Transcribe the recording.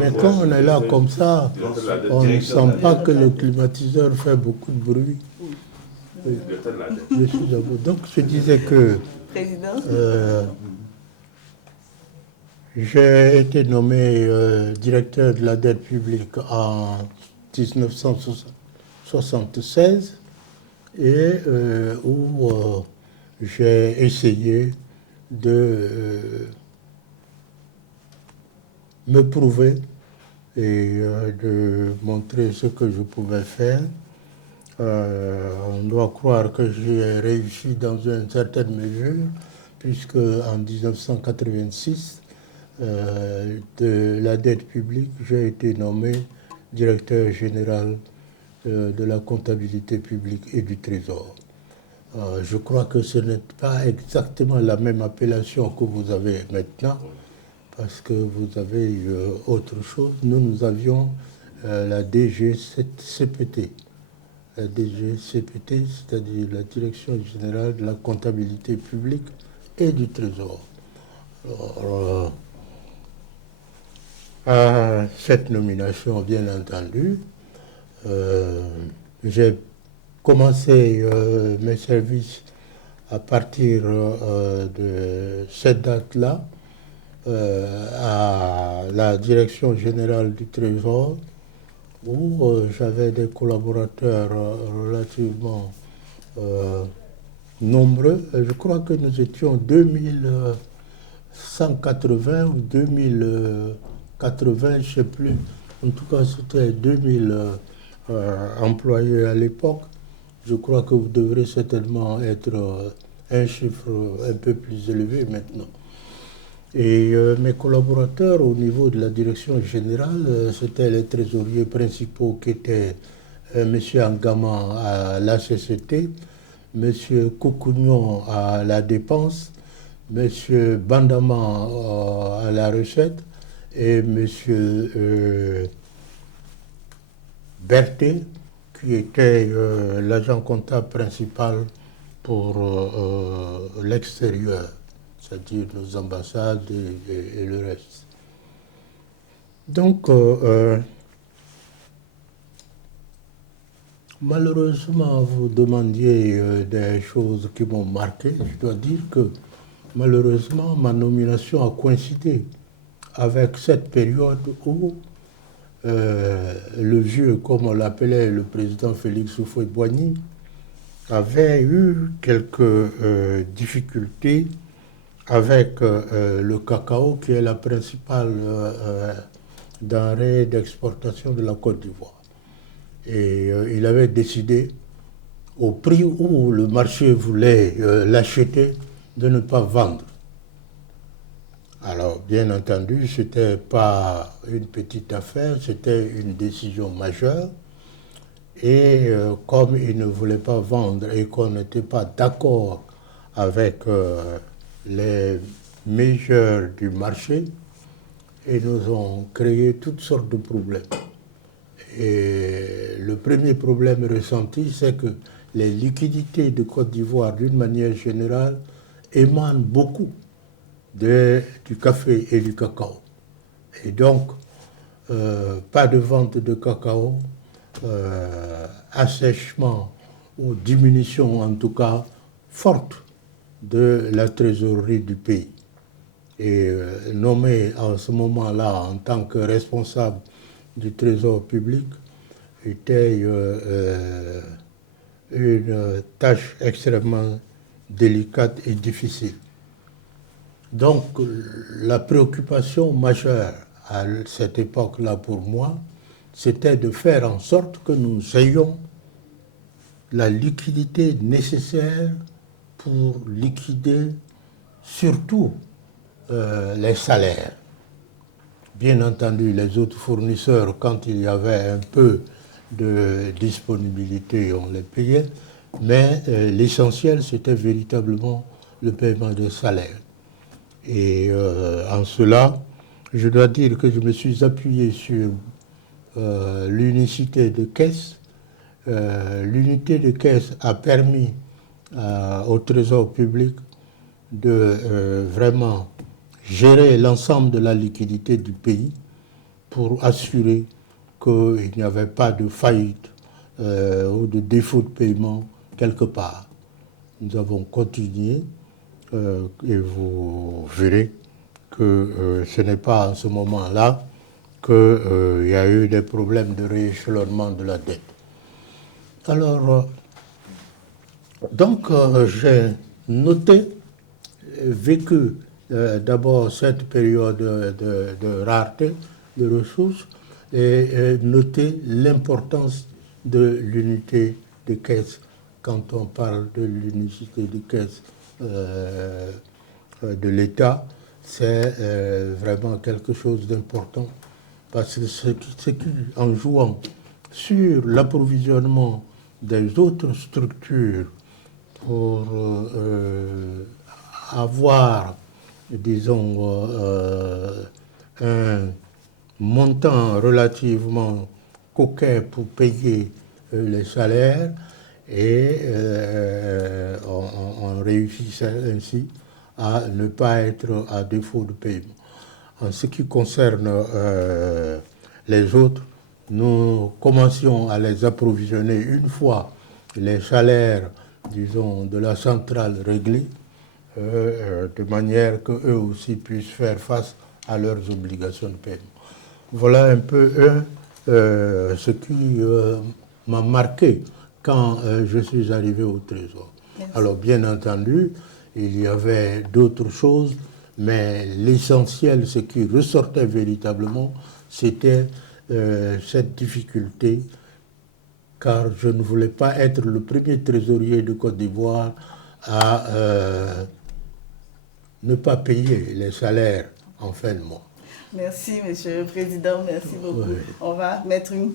Mais quand on est là comme ça, on ne sent pas que le climatiseur fait beaucoup de bruit. Oui. Je suis à vous. Donc je disais que j'ai été nommé directeur de la dette publique en 1976 et où j'ai essayé de me prouver et de montrer ce que je pouvais faire. On doit croire que j'ai réussi dans une certaine mesure, puisque en 1986, de la dette publique, j'ai été nommé directeur général de la comptabilité publique et du Trésor. Je crois que ce n'est pas exactement la même appellation que vous avez maintenant, parce que vous avez autre chose. Nous avions la DGCPT. La DGCPT, c'est-à-dire la Direction générale de la comptabilité publique et du Trésor. Alors, à cette nomination, bien entendu, j'ai commencé mes services à partir de cette date-là à la Direction générale du Trésor, où j'avais des collaborateurs relativement nombreux. Je crois que nous étions 2180 ou 2080, je ne sais plus. En tout cas, c'était 2000 employés à l'époque. Je crois que vous devrez certainement être un chiffre un peu plus élevé maintenant. Et mes collaborateurs au niveau de la direction générale, c'était les trésoriers principaux qui étaient M. Angama à l'ACCT, M. Koukounion à la dépense, M. Bandama à la recette et M. Berthet, qui était l'agent comptable principal pour l'extérieur, c'est-à-dire nos ambassades et le reste. Donc, malheureusement, vous demandiez des choses qui m'ont marqué. Je dois dire que, malheureusement, ma nomination a coïncidé avec cette période où le vieux, comme on l'appelait, le président Félix Houphouët-Boigny, avait eu quelques difficultés avec le cacao, qui est la principale denrée d'exportation de la Côte d'Ivoire. Et il avait décidé, au prix où le marché voulait l'acheter, de ne pas vendre. Alors, bien entendu, ce n'était pas une petite affaire, c'était une décision majeure. Et comme il ne voulait pas vendre et qu'on n'était pas d'accord avec les meilleurs du marché, et nous ont créé toutes sortes de problèmes. Et le premier problème ressenti, c'est que les liquidités de Côte d'Ivoire, d'une manière générale, émanent beaucoup du café et du cacao. Et donc, pas de vente de cacao, assèchement ou diminution en tout cas forte de la trésorerie du pays. Et nommé en ce moment-là en tant que responsable du Trésor public était une tâche extrêmement délicate et difficile. Donc la préoccupation majeure à cette époque-là pour moi, c'était de faire en sorte que nous ayons la liquidité nécessaire pour liquider surtout les salaires. Bien entendu, les autres fournisseurs, quand il y avait un peu de disponibilité, on les payait, mais l'essentiel, c'était véritablement le paiement des salaires. Et en cela, je dois dire que je me suis appuyé sur l'unicité de caisse. L'unité de caisse a permis au Trésor public de vraiment gérer l'ensemble de la liquidité du pays pour assurer qu'il n'y avait pas de faillite ou de défaut de paiement quelque part. Nous avons continué et vous verrez que ce n'est pas en ce moment-là qu'il y a eu des problèmes de rééchelonnement de la dette. Alors, donc, j'ai noté, vécu d'abord cette période de rareté de ressources et noté l'importance de l'unité de caisse. Quand on parle de l'unité de caisse de l'État, c'est vraiment quelque chose d'important parce que c'est qui, en jouant sur l'approvisionnement des autres structures pour avoir, disons, un montant relativement coquet pour payer les salaires et on réussissait ainsi à ne pas être à défaut de paiement. En ce qui concerne les autres, nous commencions à les approvisionner une fois les salaires, disons, de la centrale réglés, de manière qu'eux aussi puissent faire face à leurs obligations de paiement. Voilà un peu ce qui m'a marqué quand je suis arrivé au Trésor. Merci. Alors bien entendu, il y avait d'autres choses, mais l'essentiel, ce qui ressortait véritablement, c'était cette difficulté, car je ne voulais pas être le premier trésorier de Côte d'Ivoire à ne pas payer les salaires en fin de mois. Merci, Monsieur le Président, merci beaucoup. Oui. On va mettre une